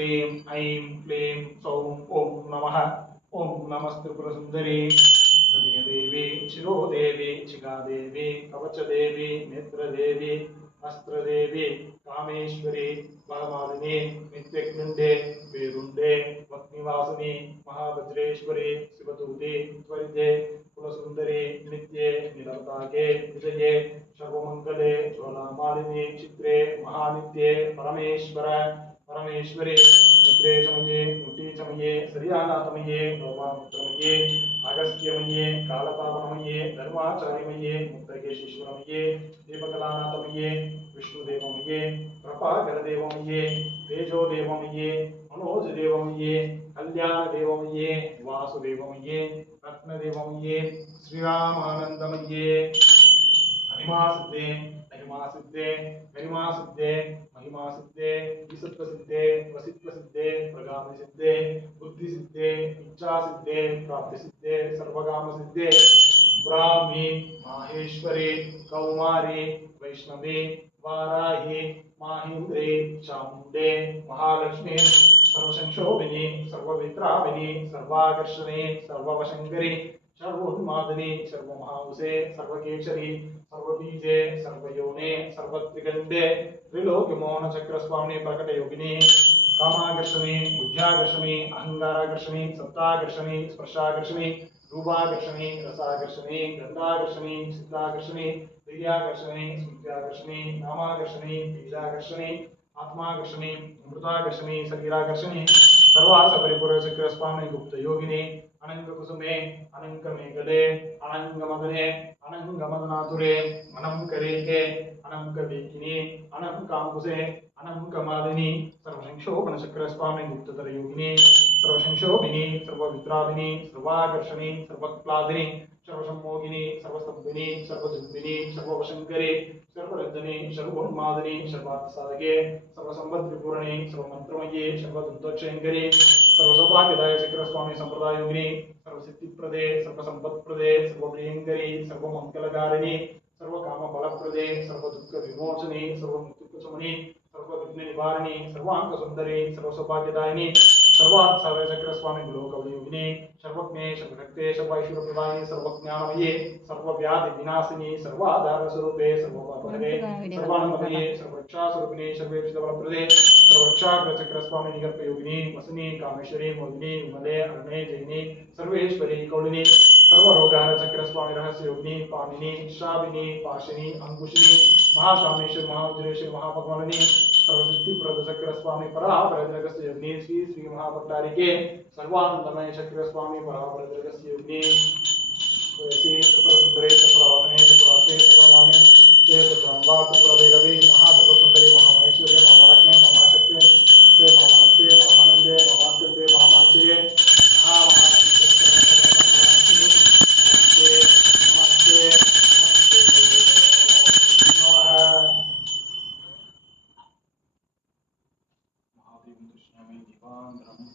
श्रीं ऐं क्लीं सौं ॐ नमः ॐ नमस्त्रिपुरसुन्दरी हृदयदेवी शिरोदेवी चिकादेवी कवचदेवी नेत्रदेवी अस्त्रदेवी कामेश्वरी बलमालिनी नित्यग्निंडे वेरुंडे वक्निवासिनी महावज्रेश्वरी शिवदूते त्वरिते कुलसुंदरी नित्ये निरवताके विजये सर्वमंगले ज्वालामालिनी चित्रे महानित्ये परमेश्वरी निद्रे चमये मुट्टी चमये श्रियानाथमये लोपामुद्रमये अगस्त्यमये कालपावनमये धर्माचार्यमये मुक्तकेशीश्वरमये दीपकलानाथमये विष्णुदेवमये प्रभाकरदेवमये तेजोदेवमये मनोजदेवमये कल्याणदेवमये वासुदेवमये रत्नदेवमये श्रीरामानंदमये महिमासिद्धे महिमासिद्धे गरिमासिद्धे महिमासिद्धे विसत्वसिद्धे वसित्वसिद्धे प्रगामिसिद्धे बुद्धिसिद्धे इच्छासिद्धे प्राप्तिसिद्धे सर्वकामसिद्धे ब्राह्मी माहेश्वरी कौमारी वैष्णवी वाराही माहिंद्री चामुंडे महालक्ष्मी सर्वसंक्षोभिनी सर्ववित्राविनी सर्वाकर्षणी सर्ववशंकरी सर्वोन्मादिनी सर्वमहाउसे सर्वकेशरी सर्वबीजे सर्वयोने सर्वत्रिगंडे त्रिलोक्यमोहन चक्रस्वामिनी प्रकटयोगिनी कामाकर्षणी बुद्ध्याकर्षणी अहंकाराकर्षणी सत्ताकर्षणी स्पर्शाकर्षणी रूपाकर्षणी रसाकर्षणी गंधाकर्षणी सिद्धाकर्षणी वीर्याकर्षणी स्मृत्याकर्षणी नामाकर्षणी बीजाकर्षणी आत्माकर्षणी अमृताकर्षणी शरीराकर्षणी सर्वास परिपूर्ण चक्रस्वामिनी गुप्त योगिनी अनंग कुसुमे अनंग मेघले अनंग मदने अनंग मदनातुरे अनंग रेखे अनंग वेकिनी अनंग कांकुसे अनंग मालिनी सर्वसंक्षोभन चक्रस्वामिनी गुप्ततर योगिनी सर्वसंक्षोभिनी सर्ववित्राभिनी सर्वाकर्षणी सर्वक्लादिनी सर्वसम्मोहिनी सर्वस्तंभिनी सर्वजुम्बिनी सर्ववशंकरी सर्वरंजनी सर्वोन्मादिनी सर्वार्थसाधके सर्वसंपत्त्रिपूरणी सर्वमंत्रमये सर्वदुर्दोषयंकरी सर्वसौभाग्यदाय चक्रस्वामी संप्रदायोगिनी सर्वसिद्धिप्रदे सर्वसंपत्प्रदे सर्वप्रियंकरी सर्वमंगलकारिणी सर्वकामफलप्रदे सर्वदुःखविमोचनी सर्वमुक्तिकुसुमनी सर्वविघ्ननिवारिणी सर्वांगसुंदरी सर्वसौभाग्यदायिनी सर्वार्थसाधय चक्रस्वामी लोकवयोगिनी सर्वज्ञे सर्वशक्ते सर्वैश्वर्यप्रदायिनी सर्वज्ञानमये सर्वव्याधिविनाशिनी सर्वाधारस्वरूपे सर्वपापहरे सर्वानंदमये सर्वरक्षास्वरूपिणी सर्वेक्षितबलप्रदे सर्वरक्षाग्रचक्रस्वामी निगर्भयोगिनी वसनी कामेश्वरी मोहिनी विमले अरुणे जयिनी सर्वेश्वरी कौलिनी सर्वरोगहर चक्रस्वामी रहस्ययोगिनी पामिनी श्राविनी पाशिनी अंकुशिनी महाकामेश्वरी महावज्रेश्वरी महाभगवानी सर्वसिद्धिप्रद चक्रस्वामी परापरजगस्य योगिनी श्री श्री महाभट्टारिके सर्वानंदमय चक्रस्वामी परापरजगस्य योगिनी वैसे सुंदरे चक्रवासने चक्रवासे चक्रवाने त्रिपुरांबा त्रिपुरभैरवी महातपसुंदरी महामहेश्वरी महामरग्ने महाशक्ते ते महानंदे महानंदे महास्कंदे महामाचये नमस्ते नमस्ते महादेव दृश्यामि दीपांतरम्